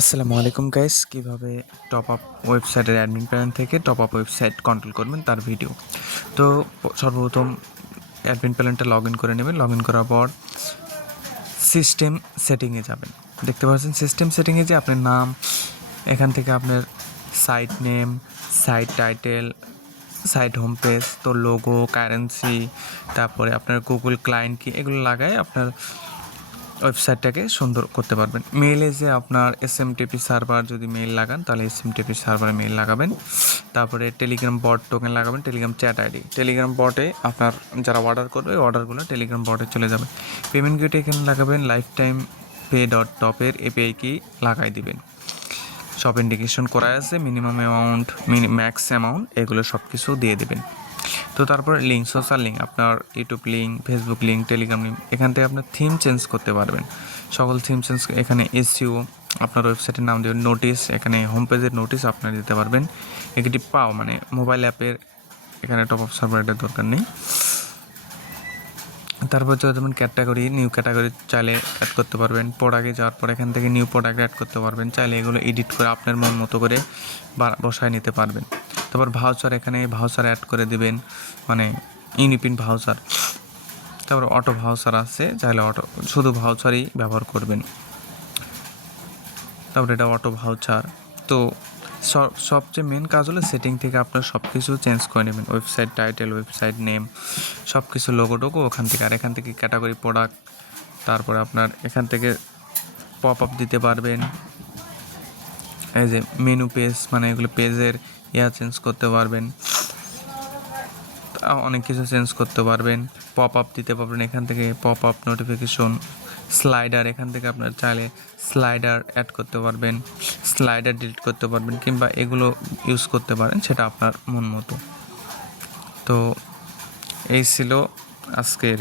আসসালামু আলাইকুম গাইস, কিভাবে টপ আপ ওয়েবসাইটের অ্যাডমিন প্যানেল থেকে টপ আপ ওয়েবসাইট কন্ট্রোল করবেন তার ভিডিও। তো সর্বপ্রথম অ্যাডমিন প্যানেলটা লগ ইন করে নেবেন। লগ ইন করার পর সিস্টেম সেটিংয়ে যাবেন। দেখতে পাচ্ছেন সিস্টেম সেটিংয়ে যে আপনার নাম, এখান থেকে আপনার site name, site title, site home page, তো লোগো, কারেন্সি, তারপরে আপনার গুগল ক্লায়েন্ট কি, এগুলো লাগায় আপনার ওয়েবসাইটটাকে সুন্দর করতে পারবেন। মেইলে যে আপনার এসএমটিপি সার্ভার যদি মেইল লাগান তাহলে এসএমটিপি সার্ভারে মেইল লাগাবেন। তারপরে টেলিগ্রাম বট টোকেন লাগাবেন, টেলিগ্রাম চ্যাট আইডি। টেলিগ্রাম বটে আপনার যারা অর্ডার করবে অর্ডারগুলো টেলিগ্রাম বটে চলে যাবে। পেমেন্ট গেটে এখানে লাগাবেন লাইফ টাইম পে ডট টপের এপিআই কি লাগাই দিবেন। সব ইন্ডিকেশন করা আছে, মিনিমাম অ্যামাউন্ট, ম্যাক্স অ্যামাউন্ট, এগুলো সব কিছু দিয়ে দেবেন। তো তারপর লিঙ্ক, সোশ্যাল লিঙ্ক, আপনার YouTube link, Facebook link, Telegram link, এখান থেকে আপনার থিম চেঞ্জ করতে পারবেন। সকল থিম চেঞ্জ এখানে এসইও, আপনার ওয়েবসাইটের নাম দেবেন, নোটিশ, এখানে হোম পেজের নোটিশ আপনারা দিতে পারবেন। একটি পাও মানে মোবাইল অ্যাপের, এখানে টপ আপ সার্ভারের দরকার নেই। তারপর চলে যাবেন ক্যাটাগরি, নিউ ক্যাটাগরি চাইলে অ্যাড করতে পারবেন। প্রোডাক্টে যাওয়ার পর এখান থেকে নিউ প্রোডাক্ট অ্যাড করতে পারবেন। চাইলে এগুলো এডিট করে আপনার মন মতো করে বসায় নিতে পারবেন। তারপর ভাউচার, এখানে ভাউচার অ্যাড করে দিবেন, মানে ইউনিপিন ভাউচার। তারপর অটো ভাউচার আছে, চাইলে অটো শুধু ভাউচারই ব্যবহার করবেন। তারপর এটা অটো ভাউচার। তো সবচেয়ে মেন কাজ হলো সেটিং থেকে আপনার সব কিছু চেঞ্জ করে নেবেন। ওয়েবসাইট টাইটেল, ওয়েবসাইট নেম, সব কিছু লোগো টোগো ওখান থেকে। আর এখান থেকে ক্যাটাগরি প্রোডাক্ট, তারপরে আপনার এখান থেকে পপ আপ দিতে পারবেন। এই যে মেনু পেজ, মানে এগুলো পেজের চেঞ্জ করতে পারবেন, অনেক কিছু চেঞ্জ করতে পারবেন। পপ আপ দিতে পারবেন এখান থেকে, পপ আপ নোটিফিকেশন, স্লাইডার, এখান থেকে আপনার চাইলে স্লাইডার অ্যাড করতে পারবেন, স্লাইডার ডিলিট করতে পারবেন, কিংবা এগুলো ইউজ করতে পারেন, সেটা আপনার মন মতো। তো এই ছিল আজকের